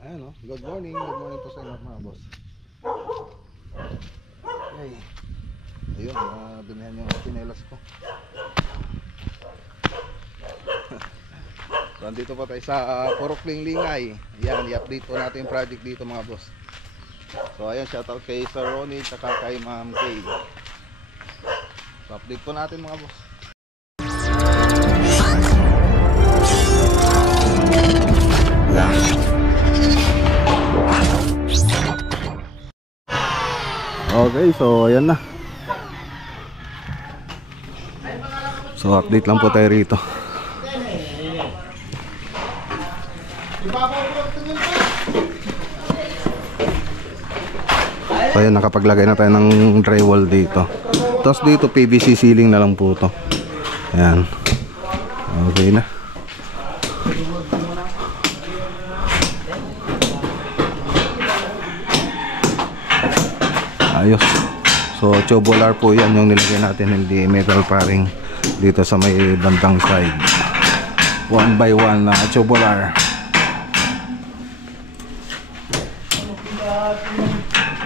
Ayan o, good morning po sa inyo mga boss. Okay. Ayun, dumihan yung chinelas ko. So, andito pa tayo sa Purok Linglingay. Ayan, i-update po natin yung project dito mga boss. So ayan, shoutout kay Sir Ronnie tsaka kay Ma'am Kay. So update po natin mga boss. Okay, so ayan na. So update lang po tayo rito. So ayan, nakapaglagay na tayo ng drywall dito. Tapos dito PVC ceiling na lang po to. Ayan. Okay na. Ayos. So tubular po yan yung nilagay natin, hindi metal paring dito sa may bandang side. 1 by 1 na tubular.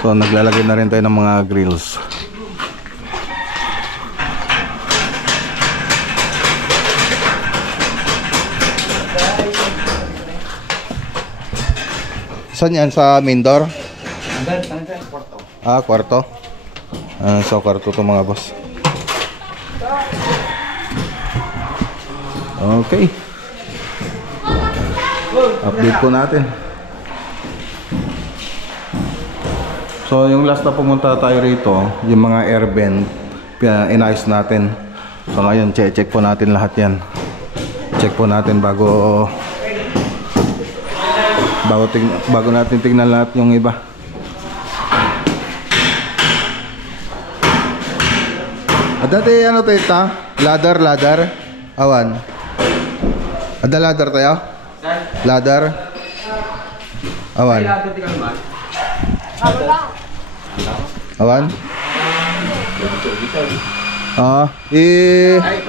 So naglalagay na rin tayo ng mga grills. Saan yan? Sa main door? Ah, kwarto. So kwarto to mga boss. Okay. Update po natin. So yung last na pumunta tayo rito, yung mga air vent, inayos natin. So ngayon check po natin lahat yan. Check po natin bago natin tingnan lahat yung iba. Dati ano tayo ta? Ladder. Awan. Ada ladder tayo? Ladder. Awan. Awan?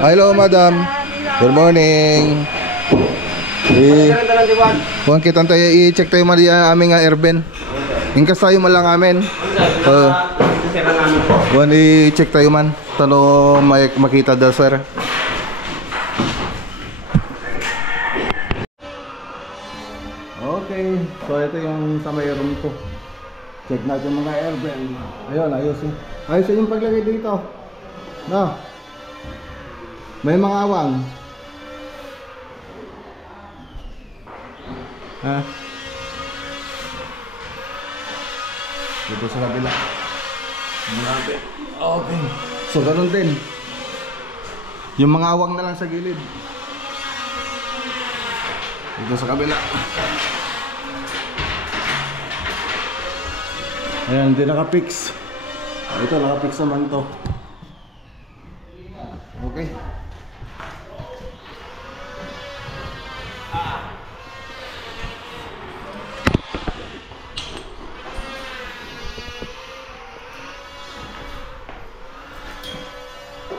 Hello madam. Good morning. Kung kita tayo i-check tayo mali aming airben. Ingkas tayo man lang amin. Kung i-check tayo man. Talo makita daw sir. Okay, so ito yung sa may room ko. Check natin mga airben. Ayun, ayusin. Ayusin yung paglagay dito. No. May mga awang. Ha? Dito sa kabila. Okay. So ganun din. Yung mga awang na lang sa gilid. Dito sa kabila. Ayan, hindi nakapix. Ito, nakapix naman to. Okay.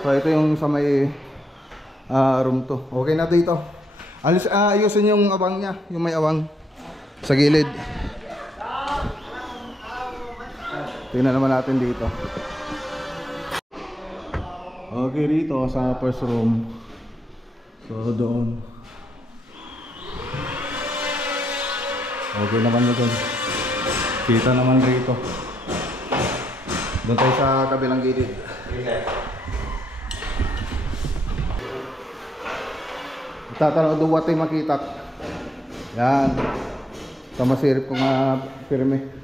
So ito yung sa may room to. Okay na dito. Ayusin yung awang niya, yung may awang sa gilid. Tingnan naman natin dito. Okay, rito sa first room. So doon. Okay naman na doon. Kita naman rito. Doon tayo sa kabilang gilid. Tatanong doon what tayo makita. Yan. Tamasirip ko nga firme.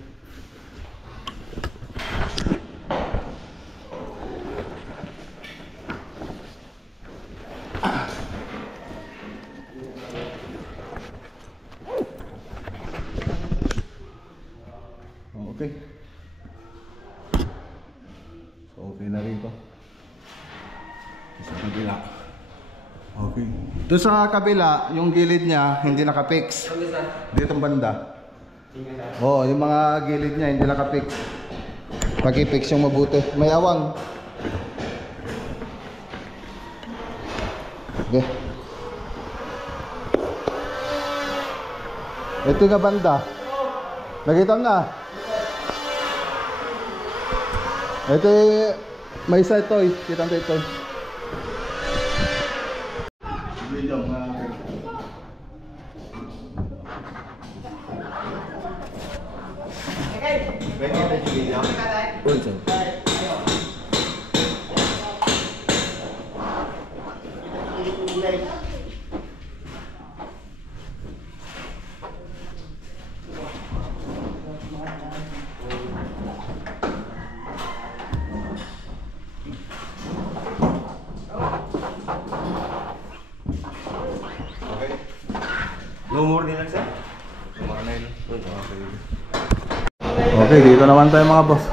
Okay. So okay na rito. Sa kabila. Okay. Doon sa kabila, yung gilid niya hindi nakapix. Dito ang banda. Oo, yung mga gilid niya hindi nakapix. Pag-i-fix yung mabuti. May awang. Okay. Ito nga banda. Nakita na. Ito may isa ito. Kita nito ito. Video mga Lumur din lang sir. okay, dito naman tayo mga boss.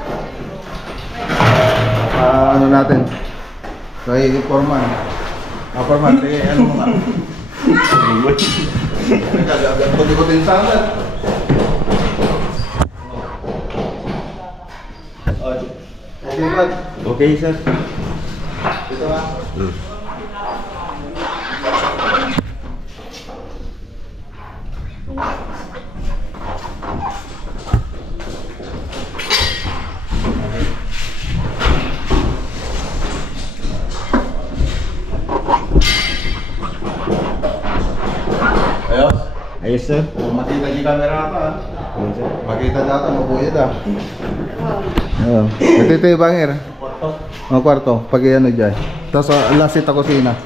Ano natin? Kay Foreman. Foreman, ano mo nga? Puti-putin sana. Okay, bud. Okay sir. Dito nga. Ayos. Ayos sir. Makita di camera ka. Ayun sir. Makita data mabuyad ah. Oh, ito yung bangir. Kwarto. Ang kwarto, pag ano dyan. Tapos lasit sa kusina.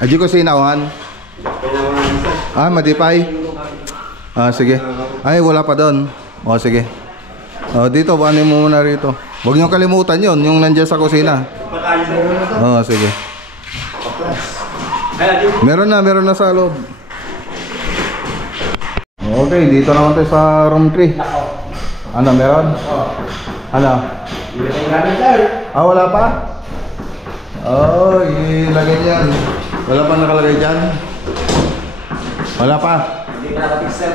Aji kusina, Juan. Madipay. Sige. Ay, wala pa doon. Sige. Dito, banin mo muna rito. Huwag niyong kalimutan yun, yung nandiyan sa kusina. Sige. Meron na sa loob. Okay, dito naman tayo sa room 3. Ano, meron? Ano? Wala pa? Ilagay yan. Wala pa nakalagay dyan? Wala pa? Hindi na nakapix sir.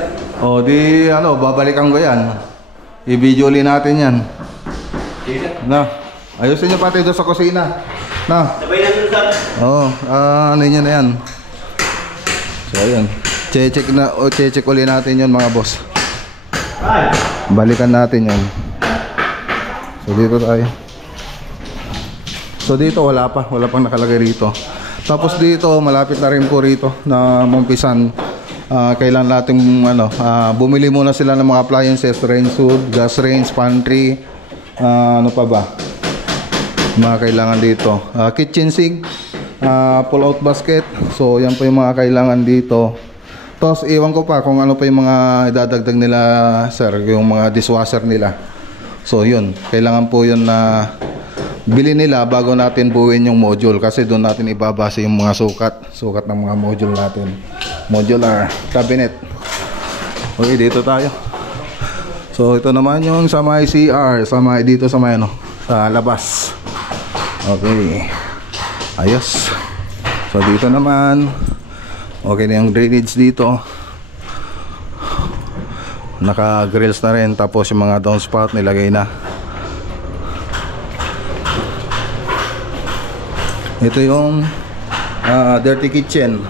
Di babalikan ko yan. I-video ulit natin yan. Okay sir. Ayusin nyo pati doon sa kusina. Sabay na sir. Ano yun na yan. So ayun, check ulit natin yun mga boss. Balikan natin yun. So dito tayo. So dito wala pang nakalagay rito. Tapos dito malapit na rin po rito na mampisan. Kailan natin bumili muna sila ng mga appliances, range hood, gas range, pantry, ano pa ba mga kailangan dito, kitchen sink, pull out basket. So yan po yung mga kailangan dito. Tapos iwan ko pa kung ano pa yung mga idadagdag nila sir, yung mga dishwasher nila. So yun, kailangan po yun na bili nila bago natin buuin yung module, kasi doon natin ibabase yung mga sukat ng mga module natin. Modular cabinet. Okay, dito tayo. So ito naman yung sa may CR, dito sa may sa labas. Okay. Ayos. So dito naman okay na yung drainage dito. Naka-grills na rin, tapos yung mga downspout nilagay na. Ito yung dirty kitchen.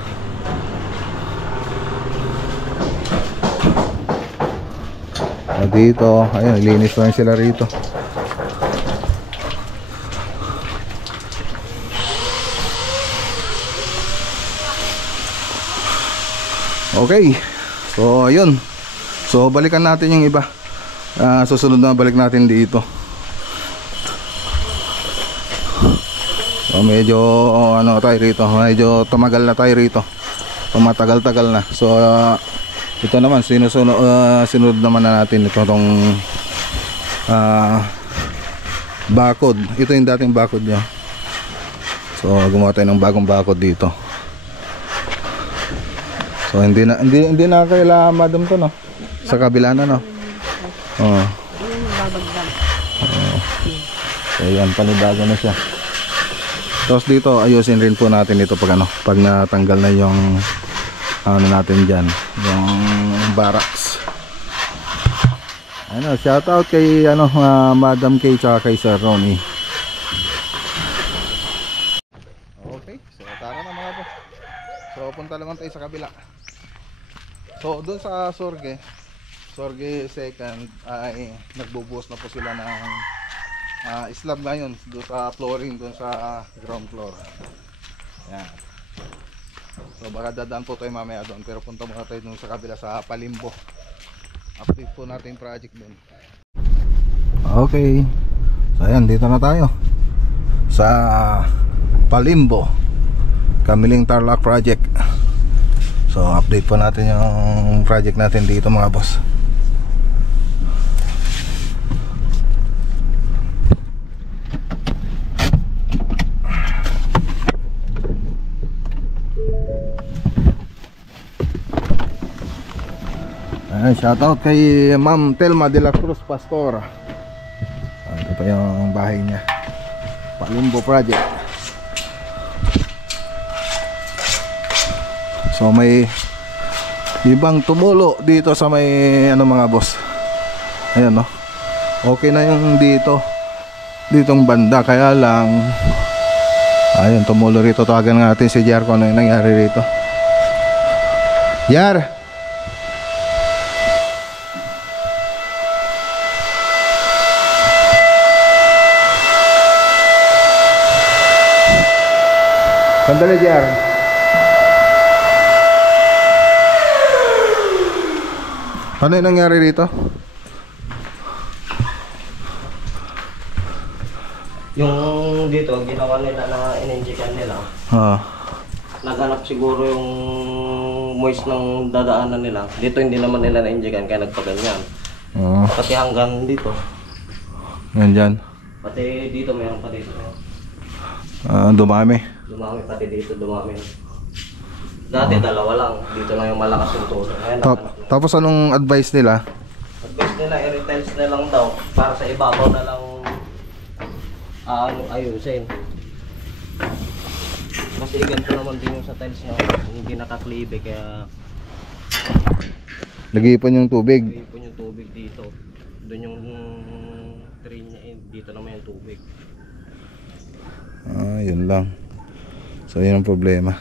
Dito, ayun, linis pa rin sila rito. Okay. So ayun. So balikan natin yung iba. Susunod na balik natin dito. So medyo tayo rito. Medyo tumagal na tayo rito. Tumatagal-tagal na. So ito naman sinunod naman na natin itong bakod. Ito yung dating bakod niya. So gumawa tayo ng bagong bakod dito. So hindi na kailangan madam to sa kabila na So yan, panibago na siya. Tapos dito ayusin rin po natin ito pag pag natanggal na yung natin diyan, yung barracks. Shout out kay Madam Kay tsaka kay Sir Ronnie. Okay, so tara na mga boss. So punta lang tayo sa kabila. So doon sa Sorge second ay nagbubuhos na po sila ng slab ngayon doon sa flooring doon sa ground floor. Yan. So baka dadaan po tayo mamaya doon, pero punta muna tayo doon sa kabila sa Palimbo. Update po natin yung project doon. Okay. So ayan, dito na tayo sa Palimbo Kamiling Tarlac Project. So update po natin yung project natin dito mga boss. Shoutout kay Ma'am Telma de la Cruz Pastor. Ito pa yung bahay niya, Palimbo Project. So may ibang tumulo dito sa may ano mga boss. Ayan no. Okay na yung ditong banda, kaya lang ayun tumulo rito. Tawagan natin si Jar kung ano yung nangyari rito. Jar, sandali Jar. Ano yung nangyari rito? Yung dito, ginawa nila na in-injection nila. Naghanap siguro yung moist ng dadaanan nila. Dito hindi naman nila na-injection kaya nagpaganyan. Pati hanggang dito. Nandyan. Pati dito, mayroon pa dito. Dumami. Dumami pati dito, dumami. Dati dalawa lang, dito lang yung malakas yung tulo. Tapos anong advice nila? Advice nila, i-retiles na lang daw. Para sa ibabaw na lang ayusin. Kasi ganito naman din yung sa tiles na hindi nakaklibe, kaya Nag-iipon yung tubig. nag-iipon yung tubig dito. Doon yung train niya, dito naman yung tubig. Yun lang. So yun ang problema.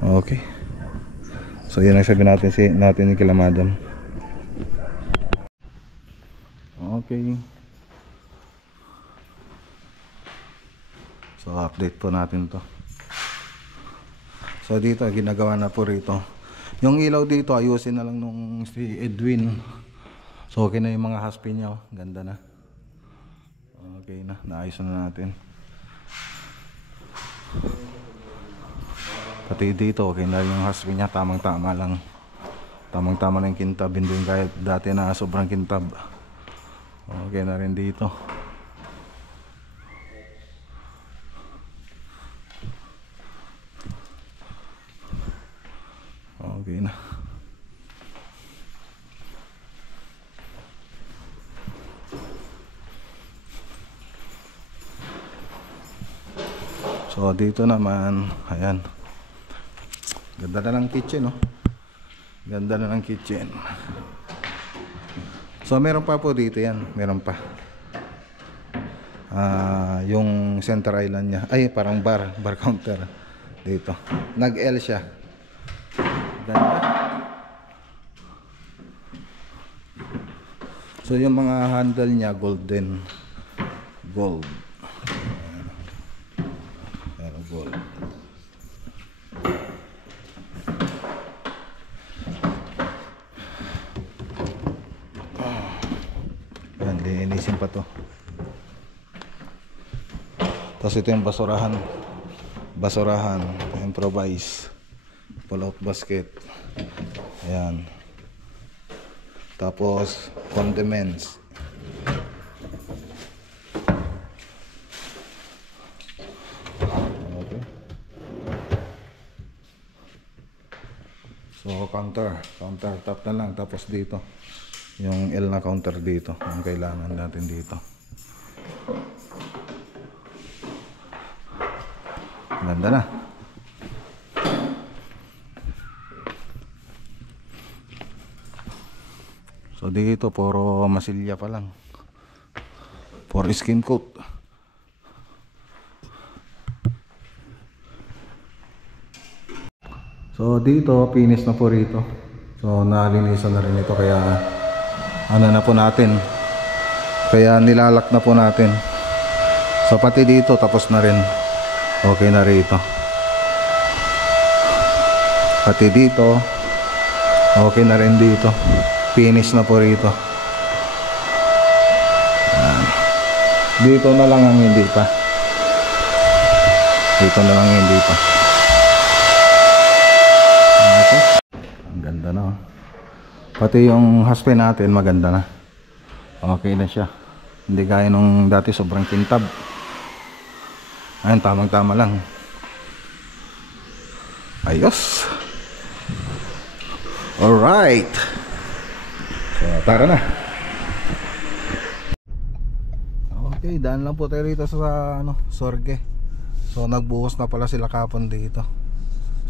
Okay. So yun ang sabi natin kila madam. Okay. So update po natin to. So dito ginagawa na po rito. Yung ilaw dito ayusin na lang nung si Edwin. So okay na yung mga haspi niya, oh. Ganda na. Okay na, naayos na natin. Pati dito okay na yung haspi niya, tamang-tama lang. Tamang-tama na yung kintab, hindi yung kahit dati na sobrang kintab. Okay na rin dito. Okay na. So dito naman, ayan. Ganda na ng kitchen, no? Ganda na ng kitchen. So meron pa po dito yan, meron pa. Yung center island niya, ay parang bar counter dito. Nag-L siya. Ganda. So yung mga handle niya golden gold. Gold. Yan, linisin pa to. Tapos ito yung basurahan, improvise pull out basket. Ayan. Tapos condiments. So counter top na lang, tapos dito yung L na counter dito ang kailangan natin dito. Ganda na. So dito puro masilya pa lang, for skin coat. So dito, finish na po rito. So nalinisan na rin ito, kaya ano na po natin. Kaya nilalak na po natin. So pati dito tapos na rin. Okay na rito. Pati dito okay na rin dito. Finish na po rito. Yan. Dito na lang ang hindi pa. Dito na lang ang hindi pa. Okay. Ang ganda na. Pati yung husband natin maganda na. Okay na siya. Hindi gaya nung dati sobrang kintab. Ayun, tamang tama lang. Ayos. Alright. So tara na. Okay, daan lang po tayo rito sa Sorge. So nagbuhos na pala sila kapon dito.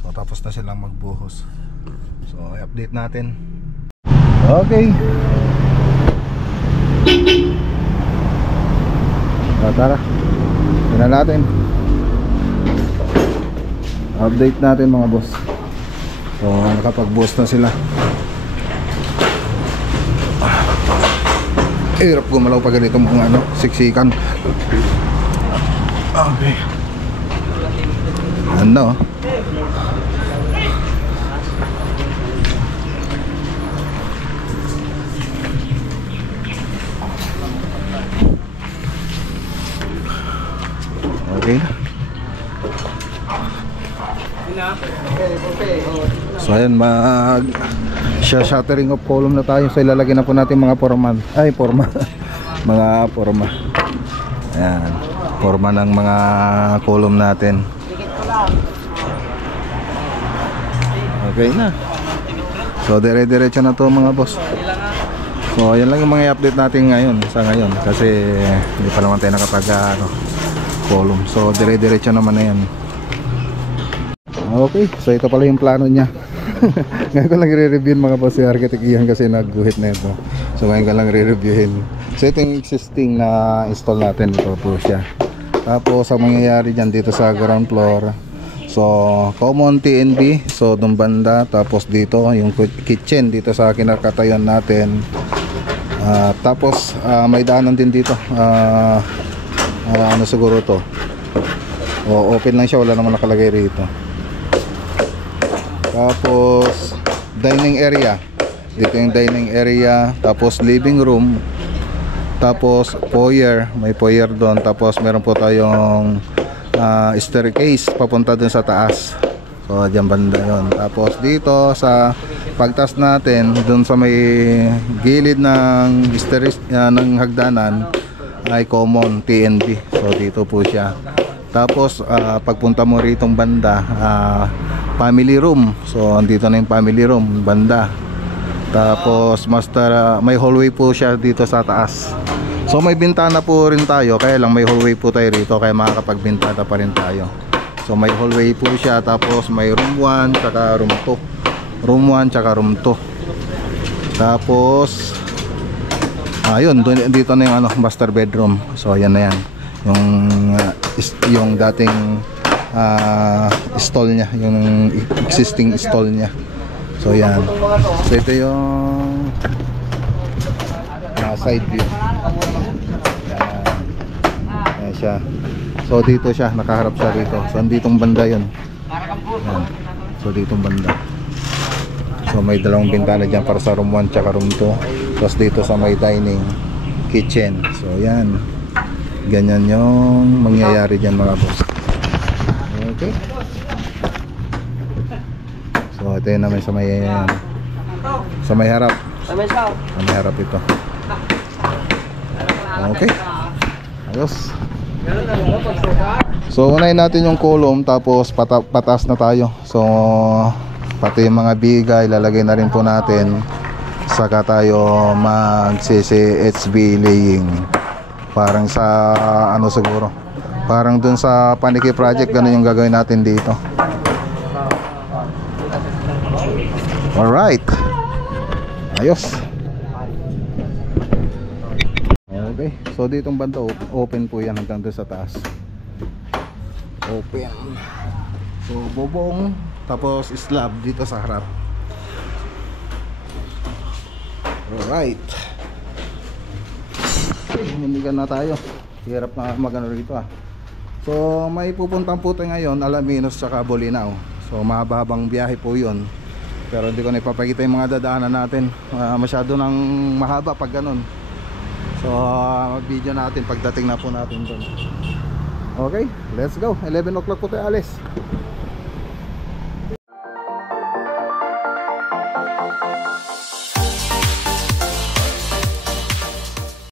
So tapos na silang magbuhos. So i-update natin. Okay. So tara. Tingnan natin. Update natin mga boss. So nakapag-buhos na sila. Hirap gumalaw pag ganito mga siksikan. Okay. Ano? Okay na. So ayan, shattering of column na tayo. So ilalagay na po natin mga forma. Mga forma. Ayan, forma ng mga column natin. Okay na. So dire-diretso na to mga boss. So yan lang yung mga i-update natin ngayon, sa ngayon, kasi hindi pa naman tayo nakapag column. So dire-diretso naman na yan. Okay, so ito pala yung plano niya. Ngayon ko lang i-reviewin mga boss si Architect Ian, kasi nagguhit na ito. So ngayon ko lang i-reviewin. So ito yung existing na install natin. Ito po siya. Tapos ang mangyayari dyan dito sa ground floor, so common TNB, so doon banda. Tapos dito yung kitchen dito sa kinakatayan natin. Tapos may daanan din dito. Ano siguro to, open lang siya, wala naman nakalagay rito. Tapos dining area, dito yung dining area. Tapos living room. Tapos foyer, may foyer doon. Tapos meron po tayong staircase papunta dun sa taas. So dyan banda yun. Tapos dito sa pagtas natin, dun sa may gilid ng ng hagdanan ay common TNB. So dito po siya. Tapos pagpunta mo ritong banda, family room. So andito na yung family room banda. Tapos may hallway po siya dito sa taas. So may bintana po rin tayo, kaya lang may hallway po tayo rito, kaya makakapagbintana pa rin tayo. So may hallway po siya. Tapos may room 1 tsaka room 2. Room 1 tsaka room 2. Tapos ayun, dito na yung master bedroom. So ayan na yan. Yung dating stall niya, yung existing stall niya. So yan. So ito yung side view. Ayan siya. So dito siya, nakaharap siya rito. So ditong banda yun. Ayan. So ditong banda. So may dalawang bintana dyan para sa room 1 tsaka room 2. Tapos dito sa may dining kitchen. So yan. Ganyan yung mangyayari dyan mga boss. Okay. So ito yun naman sa may harap. Sa may harap ito. Okay. Ayos. So unahin natin yung column, tapos pataas na tayo. So pati yung mga biga ilalagay na rin po natin. Saka tayo mag-CCHB laying. Parang sa siguro, parang dun sa Paniki project, ganun yung gagawin natin dito. Alright. Ayos. Okay, so ditong banda open po yan hanggang doon sa taas. Open. So bubong, tapos slab dito sa harap. Alright, humindigan na tayo. Hirap na magano rito ah. So may pupuntang po tayo ngayon, Alaminos tsaka Bolinao. So mahabang biyahe po yun, pero hindi ko na ipapakita yung mga dadaanan natin. Masyado nang mahaba pag ganun. So video natin pagdating na po natin doon. Okay, let's go. 11 o'clock po tayo alis.